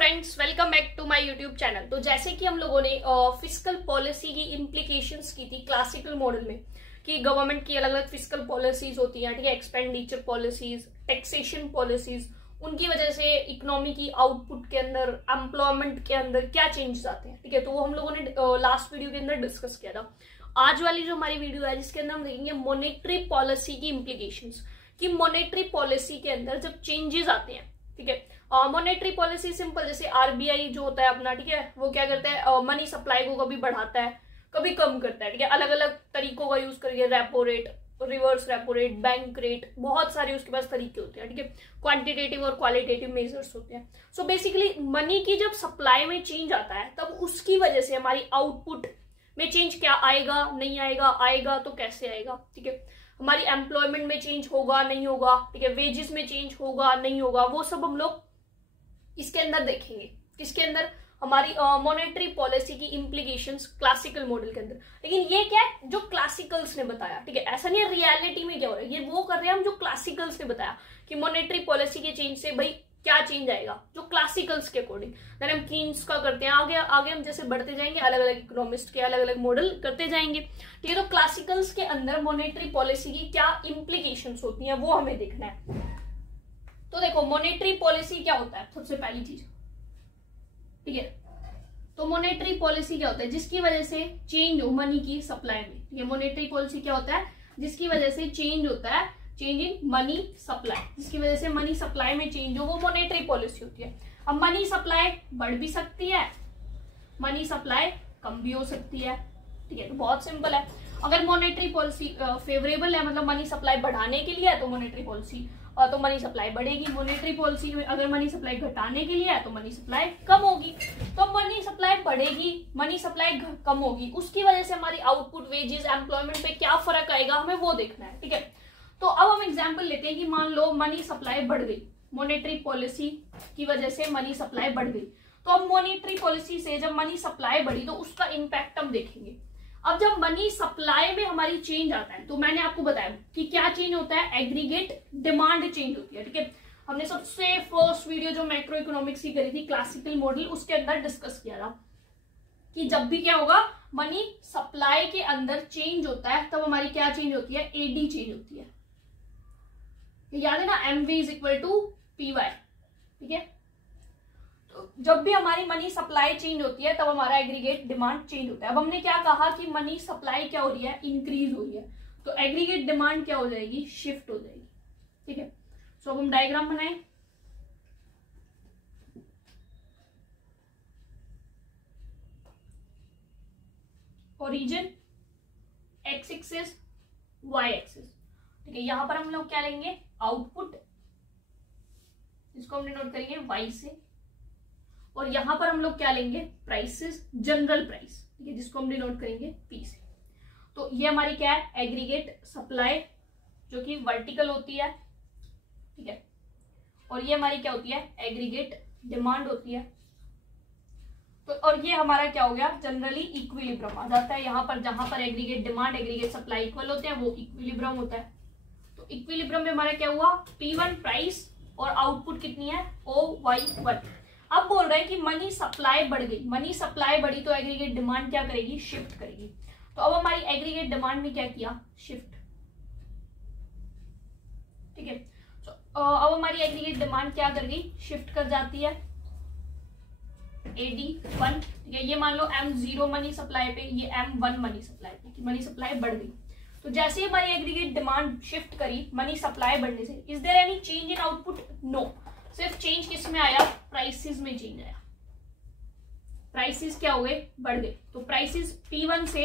Friends, welcome back to my YouTube channel. तो जैसे कि हम लोगों ने फिस्कल पॉलिसी की इम्प्लीकेशंस की थी क्लासिकल मॉडल में कि गवर्नमेंट की अलग अलग फिस्कल पॉलिसीज होती हैं, ठीक है, एक्सपेंडिचर पॉलिसीज, टैक्सेशन पॉलिसीज, उनकी वजह से इकोनॉमी की आउटपुट के अंदर, एम्प्लॉयमेंट के अंदर क्या चेंजेस आते हैं, ठीक है। तो वो हम लोगों ने लास्ट वीडियो के अंदर डिस्कस किया था। आज वाली जो हमारी वीडियो है जिसके अंदर हम देखेंगे मॉनेटरी पॉलिसी की इम्प्लीकेशंस, कि मॉनेटरी पॉलिसी के अंदर जब चेंजेस आते हैं, ठीक है। मॉनेटरी पॉलिसी सिंपल, जैसे आरबीआई जो होता है अपना, ठीक है, वो क्या करता है, मनी सप्लाई को कभी बढ़ाता है कभी कम करता है, ठीक है, अलग अलग तरीकों का यूज करके, repo rate, reverse repo rate, bank rate, बहुत सारे उसके पास तरीके होते हैं, ठीक है। क्वांटिटेटिव और क्वालिटेटिव मेजर्स होते हैं। सो बेसिकली मनी की जब सप्लाई में चेंज आता है तब उसकी वजह से हमारी आउटपुट में चेंज क्या आएगा, नहीं आएगा, आएगा तो कैसे आएगा, ठीक है। हमारी एम्प्लॉयमेंट में चेंज होगा नहीं होगा, ठीक है, वेजेस में चेंज होगा नहीं होगा, वो सब हम लोग इसके अंदर देखेंगे। किसके अंदर? हमारी मॉनेटरी पॉलिसी की इम्प्लीकेशंस क्लासिकल मॉडल के अंदर। लेकिन ये क्या है जो क्लासिकल्स ने बताया, ठीक है, ऐसा नहीं है रियलिटी में क्या हो रहा है, ये वो कर रहे हैं हम जो क्लासिकल्स ने बताया कि मॉनेटरी पॉलिसी के चेंज से भाई क्या चेंज आएगा, जो क्लासिकल्स के अकॉर्डिंग। देन हम कीन्स का करते हैं, आगे आगे हम जैसे बढ़ते जाएंगे, अलग अलग इकोनॉमिस्ट के अलग अलग मॉडल करते जाएंगे, ठीक है। तो क्लासिकल्स के अंदर मॉनेटरी पॉलिसी की क्या इम्प्लीकेशंस होती हैं वो हमें देखना है। तो देखो मॉनेटरी पॉलिसी क्या होता है, सबसे पहली चीज, ठीक है। तो मॉनेटरी पॉलिसी क्या होता है? जिसकी वजह से चेंज हो मनी की सप्लाई में, ठीक है। मॉनेटरी पॉलिसी क्या होता है? जिसकी वजह से चेंज होता है, चेंज इन मनी सप्लाई, जिसकी वजह से मनी सप्लाई में चेंज हो, वो मॉनेटरी पॉलिसी होती है। अब मनी सप्लाई बढ़ भी सकती है, मनी सप्लाई कम भी हो सकती है, ठीक है। तो बहुत सिंपल है, अगर मॉनेटरी पॉलिसी फेवरेबल है, मतलब मनी सप्लाई बढ़ाने के लिए है तो मॉनेटरी पॉलिसी, तो मनी सप्लाई बढ़ेगी। मॉनेटरी पॉलिसी में अगर मनी सप्लाई घटाने के लिए है तो मनी सप्लाई कम होगी। तो मनी सप्लाई बढ़ेगी, मनी सप्लाई कम होगी, उसकी वजह से हमारी आउटपुट, वेजेस, एम्प्लॉयमेंट पे क्या फर्क आएगा, हमें वो देखना है, ठीक है। तो अब हम एग्जाम्पल लेते हैं कि मान लो मनी सप्लाई बढ़ गई, मॉनेटरी पॉलिसी की वजह से मनी सप्लाई बढ़ गई। तो अब मॉनेटरी पॉलिसी से जब मनी सप्लाई बढ़ी तो उसका इम्पैक्ट हम देखेंगे। अब जब मनी सप्लाई में हमारी चेंज आता है तो मैंने आपको बताया कि क्या चेंज होता है, एग्रीगेट डिमांड चेंज होती है, ठीक है। हमने सबसे फर्स्ट वीडियो जो मैक्रो इकोनॉमिक्स की करी थी क्लासिकल मॉडल, उसके अंदर डिस्कस किया था कि जब भी क्या होगा, मनी सप्लाई के अंदर चेंज होता है तब हमारी क्या चेंज होती है, एडी चेंज होती है। याद है ना, MV is equal to PY, ठीक है। तो जब भी हमारी मनी सप्लाई चेंज होती है तब हमारा एग्रीगेट डिमांड चेंज होता है। अब हमने क्या कहा कि मनी सप्लाई क्या हो रही है, इंक्रीज हो रही है, तो एग्रीगेट डिमांड क्या हो जाएगी, शिफ्ट हो जाएगी, ठीक है। सो अब हम डायग्राम बनाएं। Origin, X axis, Y axis, ठीक है। यहां पर हम लोग क्या लेंगे, आउटपुट, इसको हमने नोट करेंगे वाई से, और यहां पर हम लोग क्या लेंगे, प्राइसेस, जनरल प्राइस, ठीक है, जिसको हम डिनोट करेंगे पी से। तो ये हमारी क्या है, एग्रीगेट सप्लाई जो कि वर्टिकल होती है, ठीक है, और ये हमारी क्या होती है, एग्रीगेट डिमांड होती है। तो और ये हमारा क्या हो गया, जनरली इक्विलिब्रियम आ जाता है। यहाँ पर जहां पर aggregate demand, aggregate supply equal होते हैं वो इक्विलिब्रियम होता है। तो इक्विलिब्रियम में हमारा क्या हुआ, P1 प्राइस और आउटपुट कितनी है, OY1। अब बोल रहे हैं कि मनी सप्लाई बढ़ गई, मनी सप्लाई बढ़ी तो एग्रीगेट डिमांड क्या करेगी, शिफ्ट करेगी। तो अब हमारी एग्रीगेट डिमांड में क्या किया, शिफ्ट, ठीक है। तो अब हमारी एग्रीगेट डिमांड क्या कर गई, शिफ्ट कर जाती है AD1, ठीक है। ये मान लो M0 मनी सप्लाई पे, ये M1 मनी सप्लाई पे, कि मनी सप्लाई बढ़ गई। तो जैसे हमारी एग्रीगेट डिमांड शिफ्ट करी मनी सप्लाई बढ़ने से, is there any change in output, no. सिर्फ चेंज किस में आया, प्राइसेस में चेंज आया। प्राइसेस क्या हो गए, बढ़ गए, तो प्राइसेस P1 से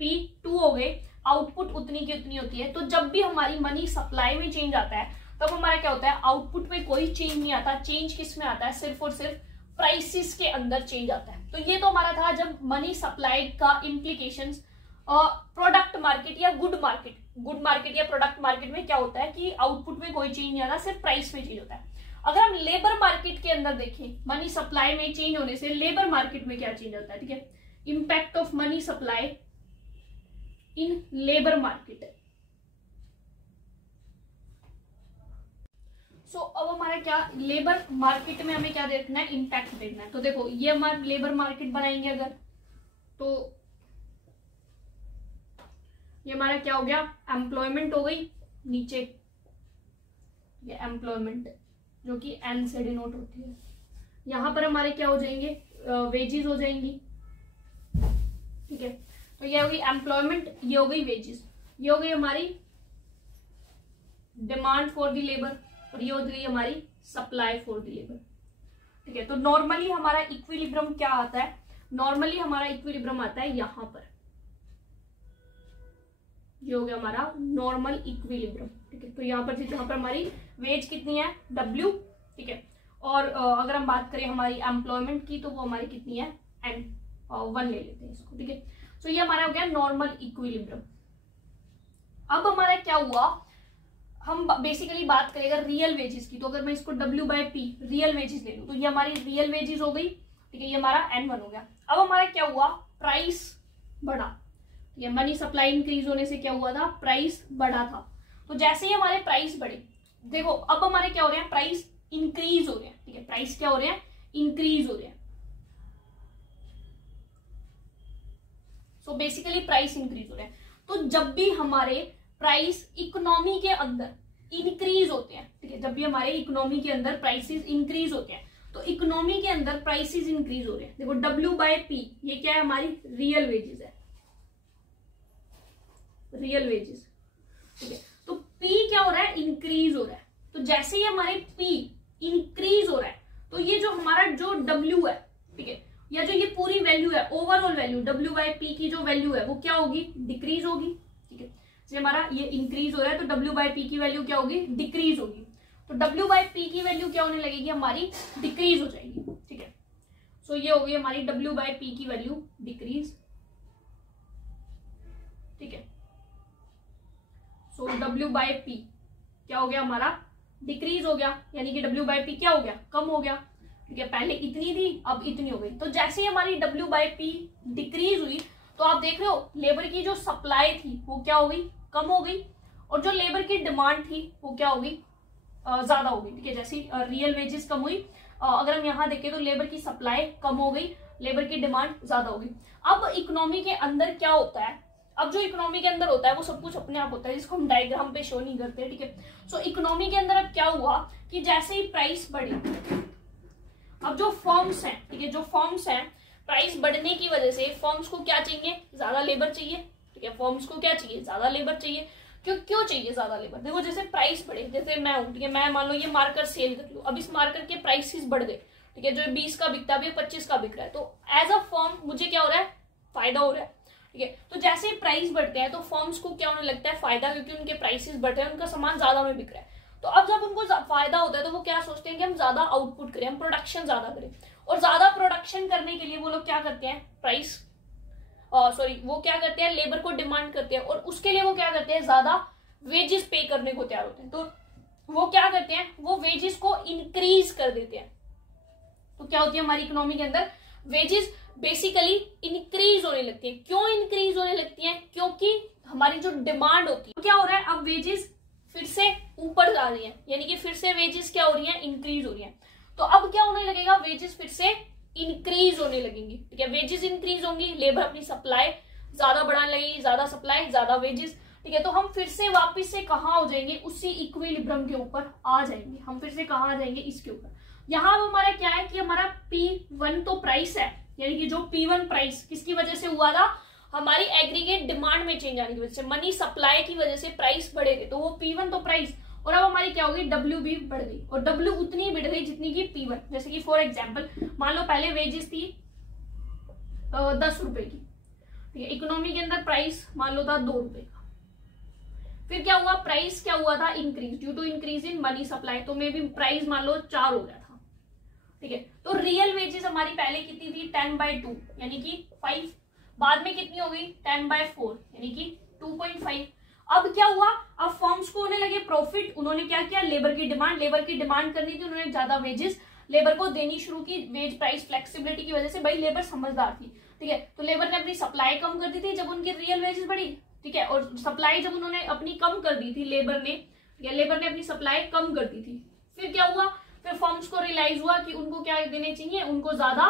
P2 हो गए, आउटपुट उतनी की उतनी होती है। तो जब भी हमारी मनी सप्लाई में चेंज आता है तब हमारा क्या होता है, आउटपुट में कोई चेंज नहीं आता, चेंज किस में आता है, सिर्फ और सिर्फ प्राइसेस के अंदर चेंज आता है। तो ये तो हमारा था जब मनी सप्लाई का इम्प्लीकेशंस प्रोडक्ट मार्केट या गुड मार्केट या प्रोडक्ट मार्केट में क्या होता है कि आउटपुट में कोई चेंज नहीं आता, सिर्फ प्राइस में चेंज होता है। अगर हम लेबर मार्केट के अंदर देखें, मनी सप्लाई में चेंज होने से लेबर मार्केट में क्या चेंज होता है, ठीक है, impact of money supply in labour market. So अब हमारा क्या लेबर मार्केट में हमें क्या देखना है, इम्पैक्ट देखना है। तो देखो ये हमारा लेबर मार्केट बनाएंगे अगर, तो ये हमारा क्या हो गया, एम्प्लॉयमेंट हो गई, नीचे ये एम्प्लॉयमेंट जो कि एन से डिनोट होती है। यहां पर हमारे क्या हो जाएंगे, वेजेस हो जाएंगी, ठीक है। तो ये हो गई एम्प्लॉयमेंट, ये हो गई वेजेस, ये हो गई हमारी डिमांड फॉर द लेबर, और ये हो गई हमारी सप्लाई फॉर द लेबर, ठीक है। तो नॉर्मली हमारा इक्विलिब्रियम क्या आता है, नॉर्मली हमारा इक्विलिब्रियम आता है यहां पर, ये हो गया हमारा नॉर्मल इक्विलिब्रियम, ठीक है। तो यहाँ पर जहां पर हमारी वेज कितनी है, W, ठीक है। और अगर हम बात करें हमारी एम्प्लॉयमेंट की, तो वो हमारी कितनी है, N, 1 ले लेते हैं इसको, ठीक है। तो ये हमारा हो गया नॉर्मल इक्विलिब्रियम। अब हमारा क्या हुआ, हम बेसिकली बात करेंगे रियल वेजेस की। तो अगर मैं इसको W/P रियल वेजेस ले लूं, तो ये हमारी रियल वेजेस हो गई, ठीक है। ये हमारा N1 हो गया। अब हमारा क्या हुआ, प्राइस बढ़ा, ये मनी सप्लाई इंक्रीज होने से क्या हुआ था, प्राइस बढ़ा था। तो जैसे ही हमारे प्राइस बढ़े, देखो अब हमारे क्या हो रहे हैं, प्राइस इंक्रीज हो रहे हैं, ठीक है। प्राइस क्या हो रहे हैं, इंक्रीज हो रहे हैं। सो बेसिकली प्राइस इंक्रीज हो रहे हैं। तो जब भी हमारे प्राइस इकोनॉमी के अंदर इंक्रीज होते हैं, ठीक है, जब भी हमारे इकोनॉमी के अंदर प्राइसेस इंक्रीज होते हैं, तो इकोनॉमी के अंदर प्राइसेस इंक्रीज हो रहे हैं। देखो W/P ये क्या है, हमारी रियल वेजेस है, रियल वेजेस, ठीक है। तो P क्या हो रहा है, इंक्रीज हो रहा है। तो जैसे ही हमारे P इंक्रीज हो रहा है, तो ये जो हमारा जो W है, ठीक है, या जो ये पूरी वैल्यू है, ओवरऑल वैल्यू W/P की जो वैल्यू है वो क्या होगी, डिक्रीज होगी, ठीक है। जैसे हमारा ये इंक्रीज हो रहा है, तो W/P की वैल्यू क्या होगी, डिक्रीज होगी। तो W/P की वैल्यू क्या होने लगेगी, हमारी डिक्रीज हो जाएगी, ठीक है। सो ये हो गई हमारी W/P की वैल्यू डिक्रीज, ठीक है। सो W/P क्या हो गया, हमारा डिक्रीज हो गया, यानी कि W/P क्या हो गया, कम हो गया, ठीक है। पहले इतनी थी, अब इतनी हो गई। तो जैसे ही हमारी W/P डिक्रीज हुई, तो आप देख रहे हो लेबर की जो सप्लाई थी वो क्या हो गई, कम हो गई, और जो लेबर की डिमांड थी वो क्या हो गई, ज्यादा हो गई, ठीक है। जैसे रियल वेजेस कम हुई, अगर हम यहाँ देखें तो लेबर की सप्लाई कम हो गई, लेबर की डिमांड ज्यादा हो गई। अब इकोनॉमी के अंदर क्या होता है, अब जो इकोनॉमी के अंदर होता है वो सब कुछ अपने आप होता है, जिसको हम डायग्राम पे शो नहीं करते, ठीक है। सो इकोनॉमी के अंदर अब क्या हुआ कि जैसे ही प्राइस बढ़ी, अब जो फर्म्स हैं, ठीक है, जो फर्म्स हैं, प्राइस बढ़ने की वजह से फर्म्स को क्या चाहिए, ज्यादा लेबर चाहिए, ठीक है। फर्म्स को क्या चाहिए, ज्यादा लेबर चाहिए। क्यों चाहिए ज्यादा लेबर, देखो जैसे प्राइस बढ़े, जैसे मैं हूं, ठीक है, मैं मान लो ये मार्कर सेल कर लूं, अब इस मार्कर के प्राइसेस बढ़ गए, ठीक है, जो 20 का बिकता है 25 का बिक रहा है, तो एज अ फर्म मुझे क्या हो रहा है, फायदा हो रहा है, ठीक है। तो जैसे प्राइस बढ़ते हैं तो फर्म्स को क्या होने लगता है, फायदा, क्योंकि उनके प्राइसेस बढ़ रहे हैं, उनका सामान ज्यादा में बिक रहा है। तो अब जब उनको फायदा होता है तो वो क्या सोचते हैं कि हम ज्यादा आउटपुट करें, हम प्रोडक्शन ज्यादा करें, और ज्यादा प्रोडक्शन करने के लिए वो लोग क्या करते हैं, प्राइस वो क्या करते हैं, लेबर को डिमांड करते हैं, और उसके लिए वो क्या करते हैं, ज्यादा वेजेस पे करने को तैयार होते हैं। तो वो क्या करते हैं, वो वेजेस को इंक्रीज कर देते हैं। तो क्या होती है हमारी इकोनॉमी के अंदर, वेजेस बेसिकली इंक्रीज होने लगती है। क्यों इंक्रीज होने लगती है, क्योंकि हमारी जो डिमांड होती है, क्या हो रहा है, अब वेजेस फिर से ऊपर जा रही है, यानी कि फिर से वेजेस क्या हो रही है, इंक्रीज हो रही है। तो अब क्या होने लगेगा, वेजेस फिर से इंक्रीज होने लगेंगी, ठीक है। वेजेस इंक्रीज होंगी, लेबर अपनी सप्लाई ज्यादा बढ़ाने लगेगी, ज्यादा सप्लाई ज्यादा वेजेस, ठीक है। तो हम फिर से वापस से कहाँ हो जाएंगे, उसी इक्विलिब्रियम के ऊपर आ जाएंगे। हम फिर से कहाँ आ जाएंगे, इसके ऊपर। यहाँ हमारा क्या है कि हमारा P1 तो प्राइस है, यानी कि जो P1 प्राइस किसकी वजह से हुआ था, हमारी एग्रीगेट डिमांड में चेंज आने की वजह से, मनी सप्लाई की वजह से प्राइस बढ़े थे, तो वो P1 तो प्राइस, और अब हमारी क्या होगी, W भी बढ़ गई, और W उतनी बढ़ गई जितनी की P1। जैसे कि फॉर एग्जाम्पल मान लो पहले वेजेस थी 10 रुपए की, ठीक है, इकोनॉमी के अंदर प्राइस मान लो था 2 रुपए का, फिर क्या हुआ, प्राइस क्या हुआ था, increase, due to increase in money supply, तो मे बी प्राइस मान लो 4 हो गया था, ठीक है। तो रियल वेजेस हमारी पहले कितनी थी, 10/2 यानी कि 5, बाद में कितनी हो गई, 10/4 यानी कि 2.5। अब क्या हुआ, अब फर्म्स को होने लगे प्रॉफिट, उन्होंने क्या किया, लेबर की डिमांड करनी थी, उन्होंने ज्यादा वेजेस लेबर को देनी शुरू की, वेज प्राइस फ्लेक्सिबिलिटी की वजह से, भाई लेबर समझदार थी, ठीक है। तो लेबर ने अपनी सप्लाई कम कर दी थी जब उनकी रियल वेजेस बढ़ी, ठीक है, और सप्लाई जब उन्होंने अपनी कम कर दी थी, लेबर ने अपनी सप्लाई कम कर दी थी, फिर क्या हुआ, फिर फर्म्स को रियलाइज हुआ कि उनको क्या देने चाहिए, उनको ज्यादा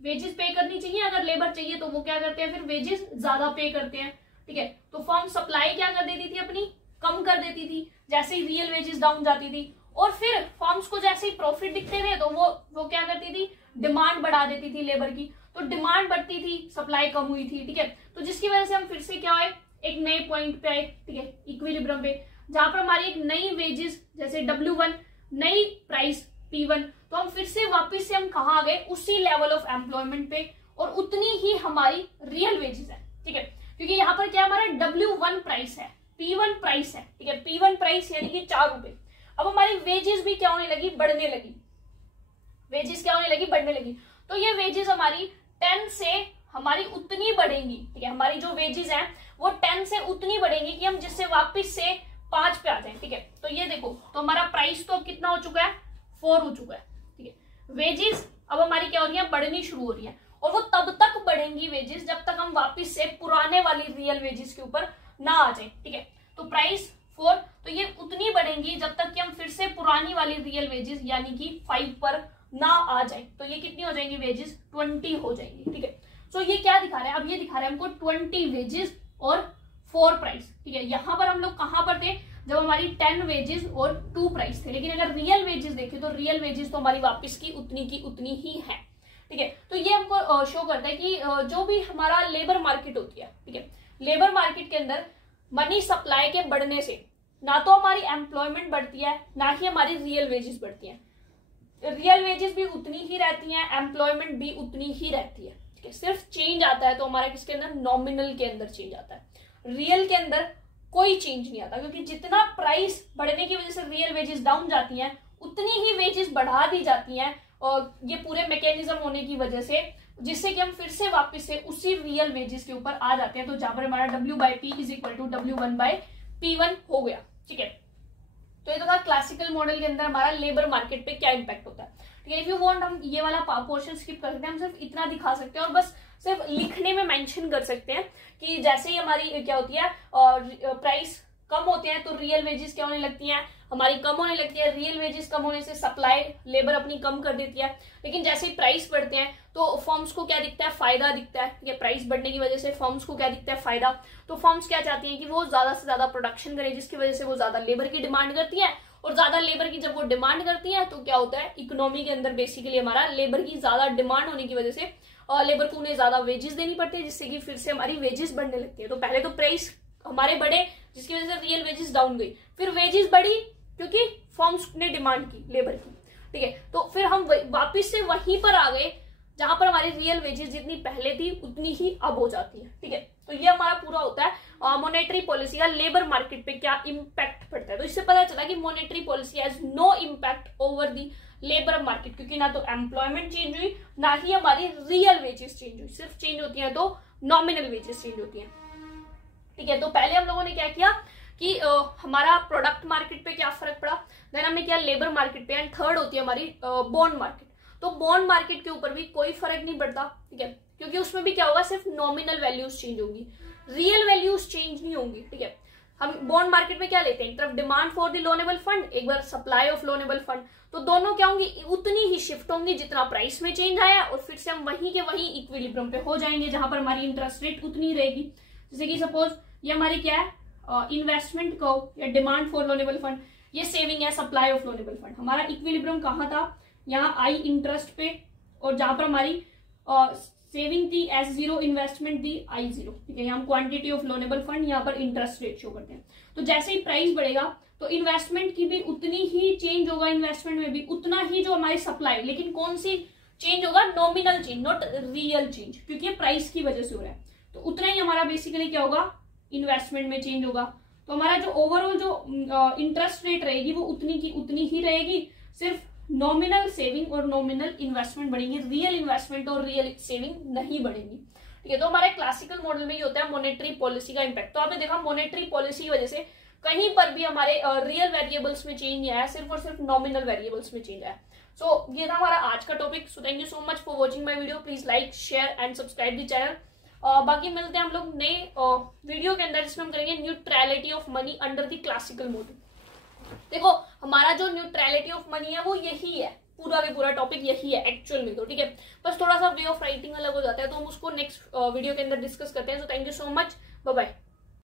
वेजेस पे करनी चाहिए। अगर लेबर चाहिए तो वो क्या करते हैं, फिर वेजेस ज्यादा पे करते हैं, ठीक है। तो फर्म सप्लाई क्या कर देती थी, अपनी कम कर देती थी जैसे ही रियल वेजेस डाउन जाती थी। और फिर फर्म्स को जैसे ही प्रॉफिट दिखते थे तो वो क्या करती थी, डिमांड बढ़ा देती थी लेबर की। तो डिमांड बढ़ती थी, सप्लाई कम हुई थी, ठीक है। तो जिसकी वजह से हम फिर से क्या आए, एक नए पॉइंट पे आए, ठीक है, इक्विलिब्रियम पे, जहां पर हमारी एक नई वेजेस जैसे W1, नई प्राइस P1, तो हम फिर से वापस से हम कहाँ आ गए, उसी लेवल ऑफ एम्प्लॉयमेंट पे, और उतनी ही हमारी रियल वेजेस है, ठीक है। क्योंकि यहाँ पर क्या हमारा W1 प्राइस है, P1 प्राइस है, ठीक है, P1 प्राइस यानी कि 4 रुपए। अब हमारी वेजेस भी क्या होने लगी, बढ़ने लगी, वेजेस क्या होने लगी, बढ़ने लगी। तो ये वेजेस हमारी 10 से हमारी उतनी बढ़ेंगी, ठीक है, हमारी जो वेजेस हैं वो 10 से उतनी बढ़ेंगी कि हम जिससे वापस से 5 पे आ जाए, ठीक है। तो ये देखो, तो हमारा प्राइस तो अब कितना हो चुका है, 4 हो चुका है, ठीक है। वेजेस अब हमारी क्या हो रही है, बढ़नी शुरू हो रही है, और वो तब तक बढ़ेंगी वेजेस जब तक हम वापस से पुराने वाली रियल वेजेस के ऊपर ना आ जाए, ठीक है। तो प्राइस 4, तो ये उतनी बढ़ेंगी जब तक कि हम फिर से पुरानी वाली रियल वेजेस यानी कि 5 पर ना आ जाए। तो ये कितनी हो जाएंगी वेजेस, 20 हो जाएंगी, ठीक है। सो ये क्या दिखा रहा है, अब ये दिखा रहा है हमको 20 वेजेस और 4 प्राइस, ठीक है। यहां पर हम लोग कहां पर थे, जब हमारी 10 वेजेस और 2 प्राइस थे। लेकिन अगर रियल वेजेस देखें तो रियल वेजेस तो हमारी वापस की उतनी ही है, ठीक है। तो ये हमको शो करता है कि जो भी हमारा लेबर मार्केट होती है, ठीक है, लेबर मार्केट के अंदर मनी सप्लाई के बढ़ने से ना तो हमारी एम्प्लॉयमेंट बढ़ती है, ना ही हमारी रियल वेजेस बढ़ती है। रियल वेजेस भी उतनी ही रहती हैं, एम्प्लॉयमेंट भी उतनी ही रहती है, ठीक है। सिर्फ चेंज आता है तो हमारा किसके अंदर, नॉमिनल के अंदर चेंज आता है, रियल के अंदर कोई चेंज नहीं आता। क्योंकि जितना प्राइस बढ़ने की वजह से रियल वेजेस डाउन जाती हैं, उतनी ही वेजेस बढ़ा दी जाती हैं, और ये पूरे मैकेनिज्म होने की वजह से, जिससे कि हम फिर से वापस से उसी रियल वेजेस के ऊपर आ जाते हैं। तो जहां पर हमारा W/P = W1/P1 हो गया, ठीक है। तो ये तो था क्लासिकल मॉडल के अंदर हमारा लेबर मार्केट पे क्या इंपैक्ट होता है, ठीक है। इफ यू वांट हम ये वाला पोर्शन स्किप कर सकते हैं, हम सिर्फ इतना दिखा सकते हैं और बस सिर्फ लिखने में मेंशन कर सकते हैं कि जैसे ही हमारी क्या होती है, प्राइस कम होते हैं तो रियल वेजेस क्या होने लगती हैं, हमारी कम होने लगती है। रियल वेजेस कम होने से सप्लाई लेबर अपनी कम कर देती है। लेकिन जैसे ही प्राइस बढ़ते हैं तो फर्म्स को क्या दिखता है, फायदा दिखता है, ठीक है। प्राइस बढ़ने की वजह से फर्म्स को क्या दिखता है, फायदा। तो फर्म्स क्या चाहती हैं कि वो ज्यादा से ज्यादा प्रोडक्शन करें, जिसकी वजह से वो ज्यादा लेबर की डिमांड करती है, और ज्यादा लेबर की जब वो डिमांड करती है तो क्या होता है, इकोनॉमी के अंदर बेसिकली हमारा लेबर की ज्यादा डिमांड होने की वजह से लेबर को उन्हें ज्यादा वेजेस देनी पड़ती है, जिससे कि फिर से हमारी वेजेस बढ़ने लगती है। तो पहले तो प्राइस हमारे बढ़े, जिसकी वजह से रियल वेजेस डाउन गई, फिर वेजेस बढ़ी क्योंकि फर्म्स ने डिमांड की लेबर की, ठीक है। तो फिर हम वापिस से वहीं पर आ गए जहां पर हमारी रियल वेजेस जितनी पहले थी उतनी ही अब हो जाती है, ठीक है। तो ये हमारा पूरा होता है मॉनेटरी पॉलिसी का लेबर मार्केट पे क्या इम्पैक्ट पड़ता है। तो इससे पता चला कि monetary policy has no impact over the labour market, क्योंकि ना तो एम्प्लॉयमेंट चेंज हुई, ना ही हमारी रियल वेजेस चेंज हुई। सिर्फ चेंज होती है तो नॉमिनल वेजेस चेंज होती है, ठीक है। तो पहले हम लोगों ने क्या किया कि हमारा प्रोडक्ट मार्केट पे क्या फर्क पड़ा, देन हमने किया लेबर मार्केट पे, एंड थर्ड होती है हमारी बॉन्ड मार्केट। तो बॉन्ड मार्केट के ऊपर भी कोई फर्क नहीं पड़ता, ठीक है, क्योंकि उसमें भी क्या होगा, सिर्फ नॉमिनल वैल्यूज चेंज होंगी, रियल वैल्यूज चेंज नहीं होंगी, ठीक है। हम बॉन्ड मार्केट में क्या लेते हैं, एक तरफ demand for the loanable fund, एक बार सप्लाई ऑफ लोनेबल फंड, तो दोनों क्या होंगी, उतनी ही शिफ्ट होंगी जितना प्राइस में चेंज आया, और फिर से हम वहीं के वहीं इक्विलिब्रियम पे हो जाएंगे जहां पर हमारी इंटरेस्ट रेट उतनी रहेगी। जैसे कि सपोज ये हमारी क्या है, इन्वेस्टमेंट कर्व या डिमांड फॉर लोनेबल फंड, ये सेविंग है सप्लाई ऑफ लोनेबल फंड। हमारा इक्विलिब्रियम कहाँ था, यहाँ आई इंटरेस्ट पे, और जहां पर हमारी सेविंग थी S0, इन्वेस्टमेंट थी I0, ठीक है। यहाँ क्वांटिटी ऑफ लोनेबल फंड, यहाँ पर इंटरेस्ट रेट शो करते हैं। तो जैसे ही प्राइस बढ़ेगा तो इन्वेस्टमेंट की भी उतनी ही चेंज होगा, इन्वेस्टमेंट में भी उतना ही जो हमारी सप्लाई, लेकिन कौन सी चेंज होगा, nominal change, not real change, क्योंकि ये प्राइस की वजह से हो रहा है। तो उतना ही हमारा बेसिकली क्या होगा, इन्वेस्टमेंट में चेंज होगा। तो हमारा जो ओवरऑल जो इंटरेस्ट रेट रहेगी वो उतनी की उतनी ही रहेगी, सिर्फ नॉमिनल सेविंग और नॉमिनल इन्वेस्टमेंट बढ़ेंगी, रियल इन्वेस्टमेंट और रियल सेविंग नहीं बढ़ेंगी, ठीक है। तो हमारे क्लासिकल मॉडल में ये होता है मॉनेटरी पॉलिसी का इंपैक्ट। तो आपने देखा मॉनेटरी पॉलिसी की वजह से कहीं पर भी हमारे रियल वेरिएबल्स में चेंज नहीं आया, सिर्फ और सिर्फ नॉमिनल वेरिएबल्स में चेंज आया। सो ये था हमारा आज का topic. So thank you so much for watching my video. Please like, share and subscribe the channel. बाकी मिलते हैं हम लोग नए वीडियो के अंदर, जिसमें हम करेंगे neutrality of money under the classical model. देखो हमारा जो न्यूट्रलिटी ऑफ मनी है वो यही है, पूरा भी पूरा टॉपिक यही है एक्चुअल में तो, ठीक है। बस थोड़ा सा वे ऑफ राइटिंग अलग हो जाता है, तो हम उसको नेक्स्ट वीडियो के अंदर डिस्कस करते हैं। So thank you so much, bye bye.